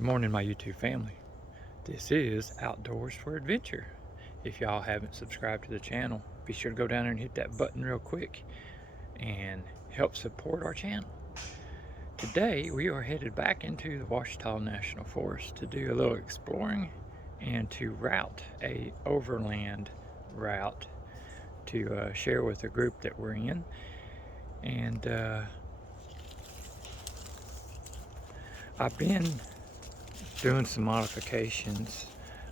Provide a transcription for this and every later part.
Good morning, my YouTube family. This is Outdoors for Adventure. If y'all haven't subscribed to the channel, be sure to go down there and hit that button real quick and help support our channel. Today we are headed back into the Ouachita National Forest to do a little exploring and to route a overland route to share with the group that we're in. And I've been doing some modifications.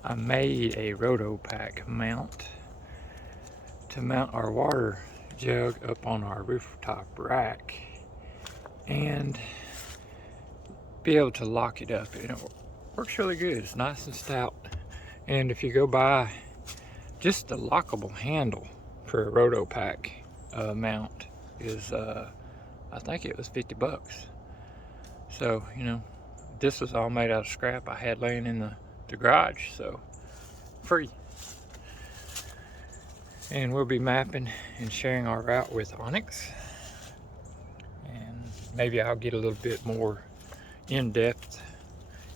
I made a roto-pack mount to mount our water jug up on our rooftop rack and be able to lock it up. And it works really good. It's nice and stout. And if you go by, just the lockable handle for a roto-pack mount is I think it was 50 bucks. So, you know, this was all made out of scrap I had laying in the garage, so free. And we'll be mapping and sharing our route with Onyx. And maybe I'll get a little bit more in-depth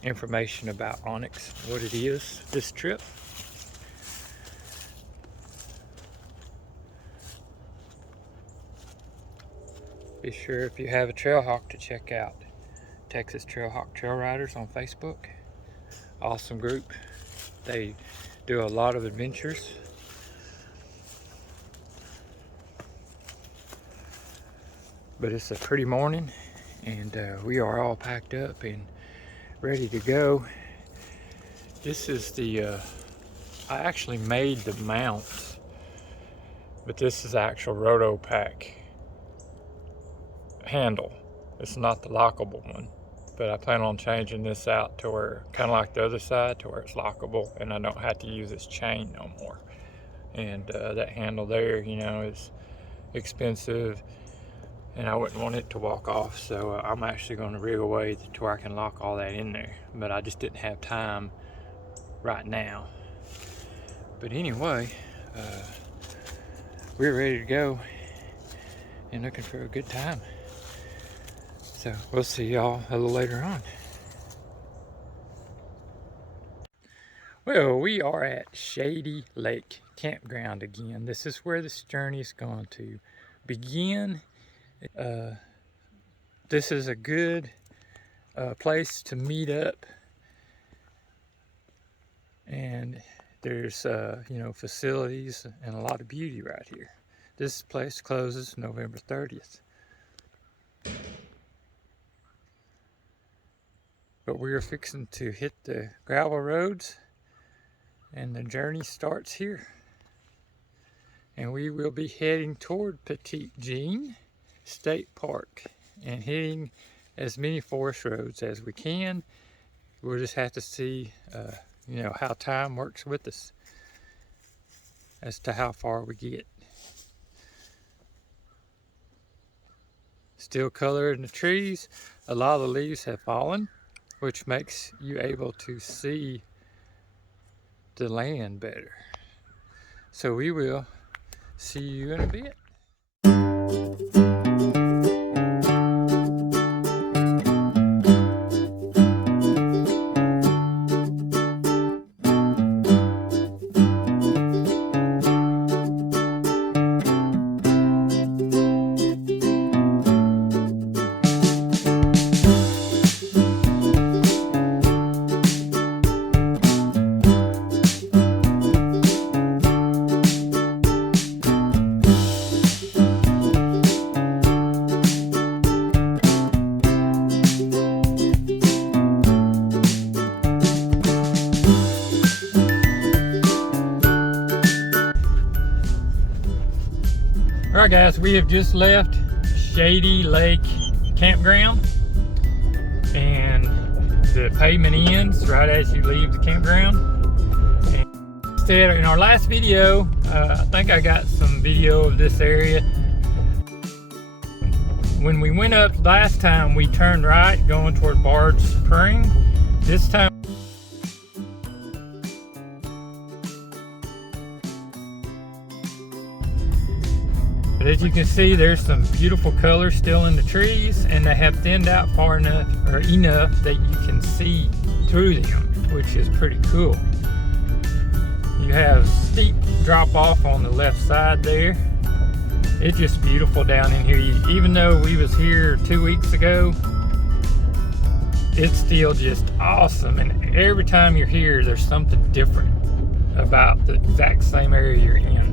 information about Onyx, what it is this trip. Be sure, if you have a Trailhawk, to check out Texas Trailhawk Trail Riders on Facebook. Awesome group. They do a lot of adventures. But it's a pretty morning, and we are all packed up and ready to go. This is the I actually made the mount, but this is the actual roto-pack handle. It's not the lockable one, but I plan on changing this out to where, kind of like the other side, to where it's lockable and I don't have to use this chain no more. And that handle there, you know, is expensive and I wouldn't want it to walk off, so I'm actually going to rig away to where I can lock all that in there, but I just didn't have time right now. But anyway, we're ready to go and looking for a good time. So we'll see y'all a little later on. Well, we are at Shady Lake campground again. This is where this journey is going to begin. This is a good place to meet up, and there's you know, facilities and a lot of beauty right here. This place closes November 30th. But we are fixing to hit the gravel roads, and the journey starts here. And we will be heading toward Petit Jean State Park and hitting as many forest roads as we can. We'll just have to see, you know, how time works with us as to how far we get. Still color in the trees. A lot of the leaves have fallen, which makes you able to see the land better. So we will see you in a bit. Alright guys, we have just left Shady Lake campground, and the pavement ends right as you leave the campground. And instead, in our last video, I think I got some video of this area. When we went up last time, we turned right going toward Bard Spring. This time But as you can see, there's some beautiful colors still in the trees, and they have thinned out far enough, or enough, that you can see through them, which is pretty cool. You have steep drop off on the left side there. It's just beautiful down in here. Even though we was here 2 weeks ago, it's still just awesome. And every time you're here, there's something different about the exact same area you're in.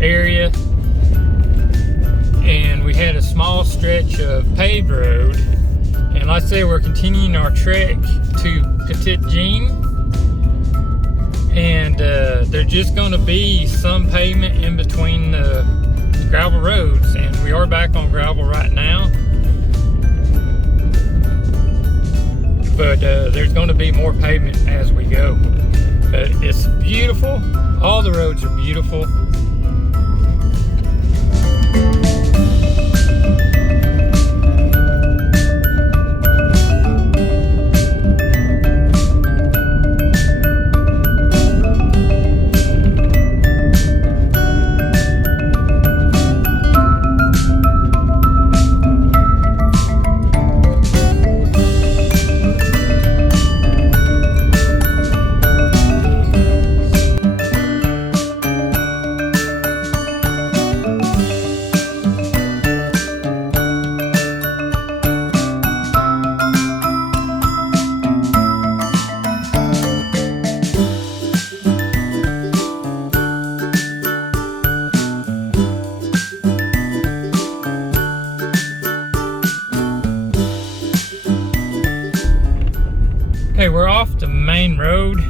Area, and we had a small stretch of paved road, and like I say, we're continuing our trek to Petit Jean, and there's just going to be some pavement in between the gravel roads, and we are back on gravel right now, but there's going to be more pavement as we go. But it's beautiful. All the roads are beautiful. Okay, we're off the main road.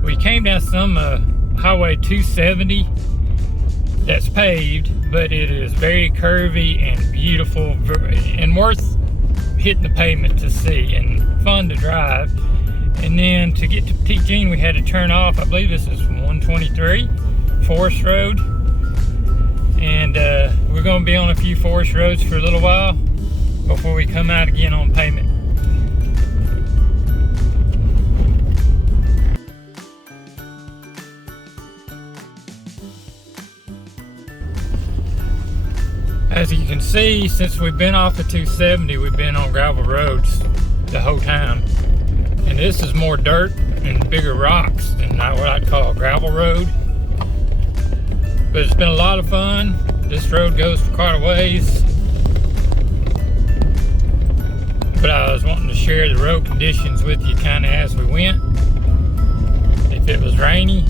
We came down some Highway 270 that's paved, but it is very curvy and beautiful and worth hitting the pavement to see and fun to drive. And then to get to Petit Jean, we had to turn off, I believe this is 123 Forest Road. And we're going to be on a few forest roads for a little while before we come out again on pavement. As you can see, since we've been off of 270, we've been on gravel roads the whole time. And this is more dirt and bigger rocks than what I'd call a gravel road. But it's been a lot of fun. This road goes for quite a ways. But I was wanting to share the road conditions with you kind of as we went. If it was rainy,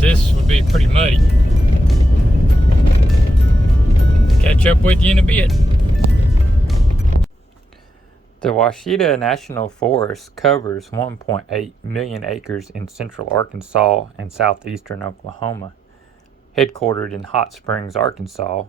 this would be pretty muddy. Catch up with you in a bit. The Ouachita National Forest covers 1.8 million acres in central Arkansas and southeastern Oklahoma. Headquartered in Hot Springs, Arkansas,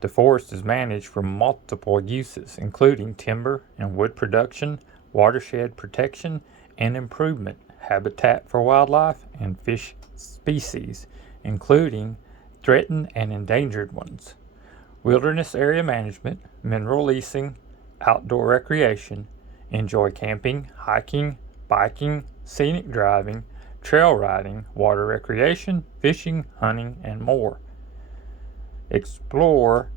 the forest is managed for multiple uses, including timber and wood production, watershed protection and improvement, habitat for wildlife and fish species, including threatened and endangered ones, wilderness area management, mineral leasing, outdoor recreation, enjoy camping, hiking, biking, scenic driving, trail riding, water recreation, fishing, hunting, and more. Explore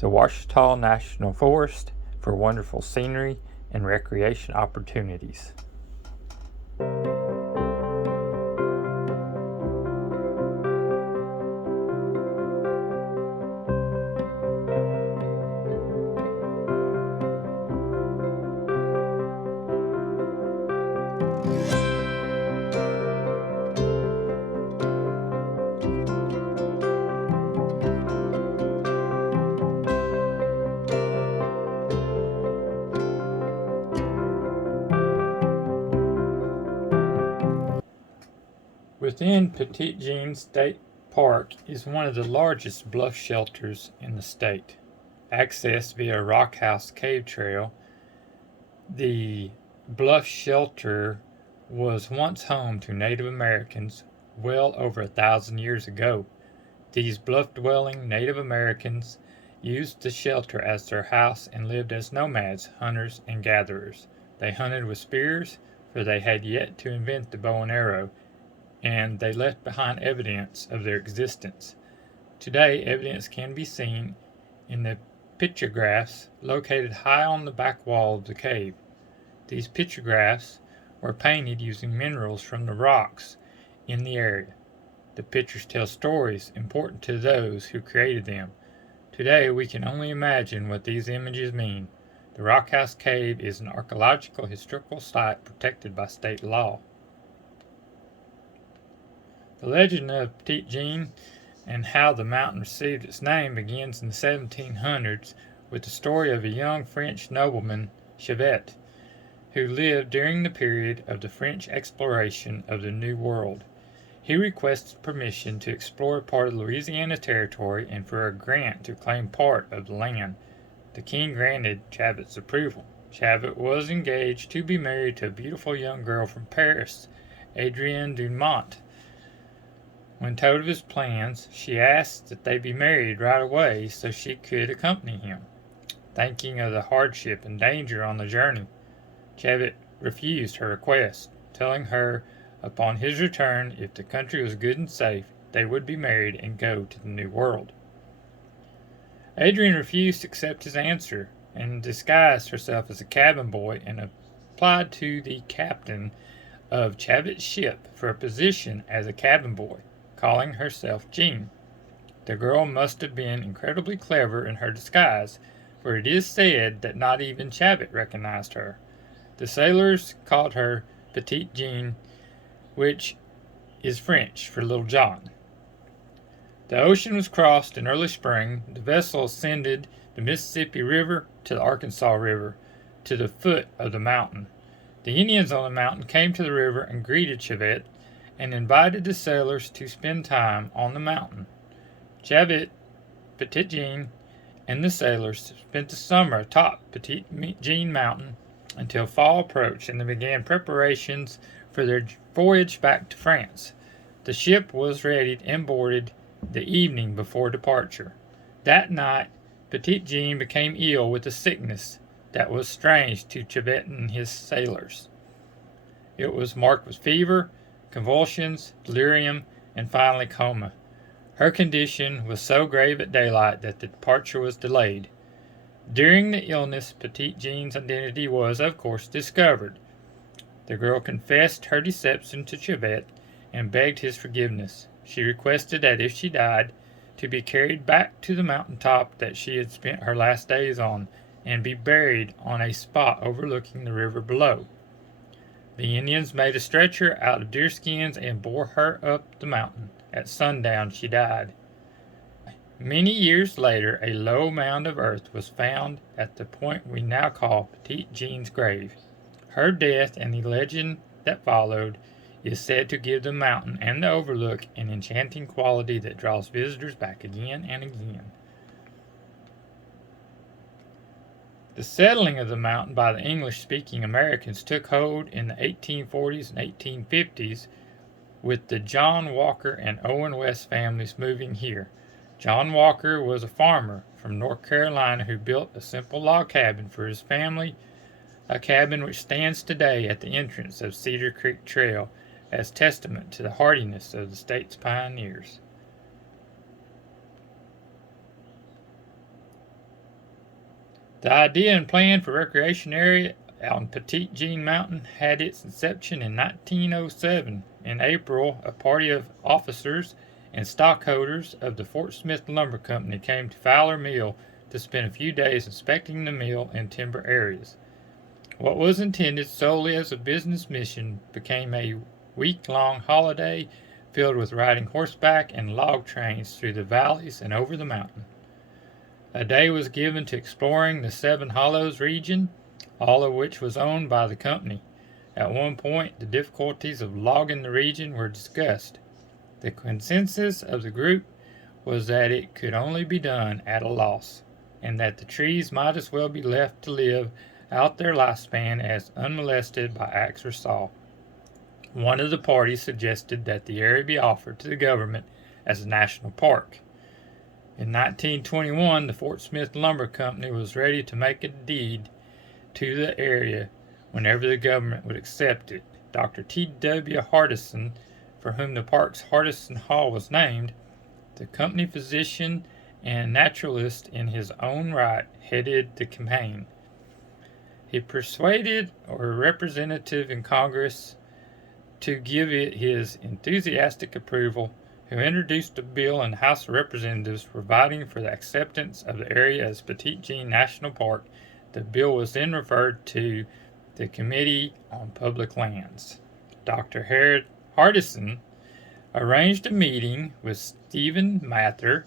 the Ouachita National Forest for wonderful scenery and recreation opportunities. Within Petit Jean State Park is one of the largest bluff shelters in the state. Accessed via a rock house cave trail, the bluff shelter was once home to Native Americans well over 1,000 years ago. These bluff-dwelling Native Americans used the shelter as their house and lived as nomads, hunters, and gatherers. They hunted with spears, for they had yet to invent the bow and arrow, and they left behind evidence of their existence. Today, evidence can be seen in the pictographs located high on the back wall of the cave. These pictographs were painted using minerals from the rocks in the area. The pictures tell stories important to those who created them. Today, we can only imagine what these images mean. The Rock House Cave is an archaeological historical site protected by state law. The legend of Petit Jean and how the mountain received its name begins in the 1700s with the story of a young French nobleman, Chevet, who lived during the period of the French exploration of the New World. He requested permission to explore part of Louisiana Territory and for a grant to claim part of the land. The king granted Chevet's approval. Chevet was engaged to be married to a beautiful young girl from Paris, Adrienne Dumont. When told of his plans, she asked that they be married right away so she could accompany him. Thinking of the hardship and danger on the journey, Chevet refused her request, telling her upon his return, if the country was good and safe, they would be married and go to the New World. Adrienne refused to accept his answer and disguised herself as a cabin boy and applied to the captain of Chevet's ship for a position as a cabin boy, calling herself Jean. The girl must have been incredibly clever in her disguise, for it is said that not even Chevet recognized her. The sailors called her Petit Jean, which is French for Little John. The ocean was crossed in early spring. The vessel ascended the Mississippi River to the Arkansas River to the foot of the mountain. The Indians on the mountain came to the river and greeted Chevet and invited the sailors to spend time on the mountain. Chevet, Petit Jean, and the sailors spent the summer atop Petit Jean Mountain until fall approached and they began preparations for their voyage back to France. The ship was readied and boarded the evening before departure. That night, Petit Jean became ill with a sickness that was strange to Chevet and his sailors. It was marked with fever, convulsions, delirium, and finally coma. Her condition was so grave at daylight that the departure was delayed. During the illness, Petit Jean's identity was, of course, discovered. The girl confessed her deception to Chevet and begged his forgiveness. She requested that if she died, to be carried back to the mountain top that she had spent her last days on, and be buried on a spot overlooking the river below. The Indians made a stretcher out of deerskins and bore her up the mountain. At sundown she died. Many years later, a low mound of earth was found at the point we now call Petit Jean's grave. Her death and the legend that followed is said to give the mountain and the overlook an enchanting quality that draws visitors back again and again. The settling of the mountain by the English-speaking Americans took hold in the 1840s and 1850s, with the John Walker and Owen West families moving here. John Walker was a farmer from North Carolina who built a simple log cabin for his family, a cabin which stands today at the entrance of Cedar Creek Trail as testament to the hardiness of the state's pioneers. The idea and plan for recreation area on Petit Jean Mountain had its inception in 1907. In April, a party of officers and stockholders of the Fort Smith Lumber Company came to Fowler Mill to spend a few days inspecting the mill and timber areas. What was intended solely as a business mission became a week-long holiday filled with riding horseback and log trains through the valleys and over the mountain. A day was given to exploring the Seven Hollows region, all of which was owned by the company. At one point, the difficulties of logging the region were discussed. The consensus of the group was that it could only be done at a loss, and that the trees might as well be left to live out their lifespan as unmolested by axe or saw. One of the parties suggested that the area be offered to the government as a national park. In 1921, the Fort Smith Lumber Company was ready to make a deed to the area whenever the government would accept it. Dr. T.W. Hardison, for whom the park's Hardison Hall was named, the company physician and naturalist in his own right, headed the campaign. He persuaded a representative in Congress to give it his enthusiastic approval, who introduced a bill in the House of Representatives providing for the acceptance of the area as Petit Jean National Park. The bill was then referred to the Committee on Public Lands. Dr. Hardison arranged a meeting with Stephen Mather,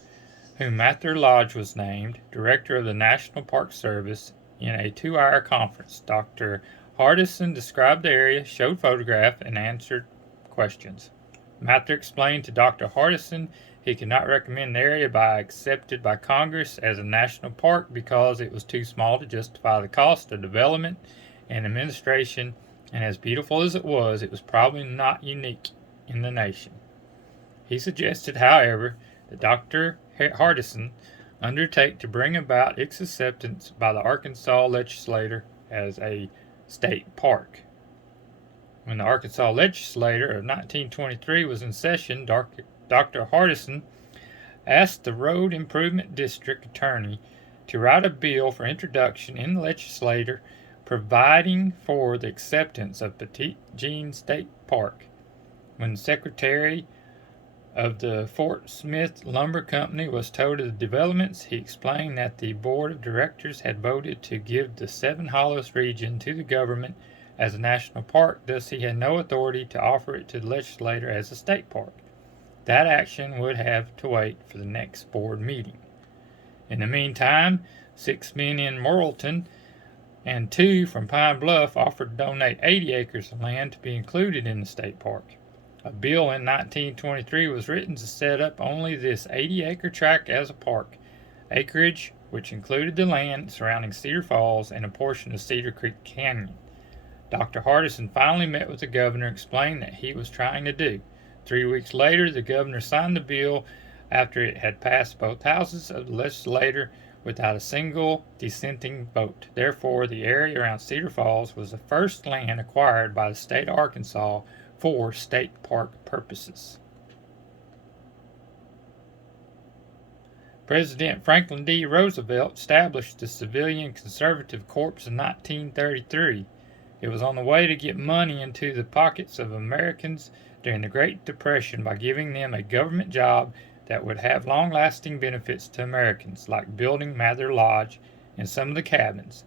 whom Mather Lodge was named, director of the National Park Service, in a 2-hour conference. Dr. Hardison described the area, showed photographs, and answered questions. Mather explained to Dr. Hardison he could not recommend the area be accepted by Congress as a national park because it was too small to justify the cost of development and administration, and as beautiful as it was probably not unique in the nation. He suggested, however, that Dr. Hardison undertake to bring about its acceptance by the Arkansas legislature as a state park. When the Arkansas legislature of 1923 was in session, Dr. Hardison asked the Road Improvement District Attorney to write a bill for introduction in the legislature providing for the acceptance of Petit Jean State Park. When the secretary of the Fort Smith Lumber Company was told of the developments, he explained that the board of directors had voted to give the Seven Hollows region to the government as a national park, thus he had no authority to offer it to the legislature as a state park. That action would have to wait for the next board meeting. In the meantime, 6 men in Morrilton and 2 from Pine Bluff offered to donate 80 acres of land to be included in the state park. A bill in 1923 was written to set up only this 80-acre tract as a park, acreage which included the land surrounding Cedar Falls and a portion of Cedar Creek Canyon. Dr. Hardison finally met with the governor and explained that he was trying to do. 3 weeks later, the governor signed the bill after it had passed both houses of the legislature without a single dissenting vote. Therefore, the area around Cedar Falls was the first land acquired by the state of Arkansas for state park purposes. President Franklin D. Roosevelt established the Civilian Conservative Corps in 1933. It was on the way to get money into the pockets of Americans during the Great Depression by giving them a government job that would have long-lasting benefits to Americans, like building Mather Lodge and some of the cabins.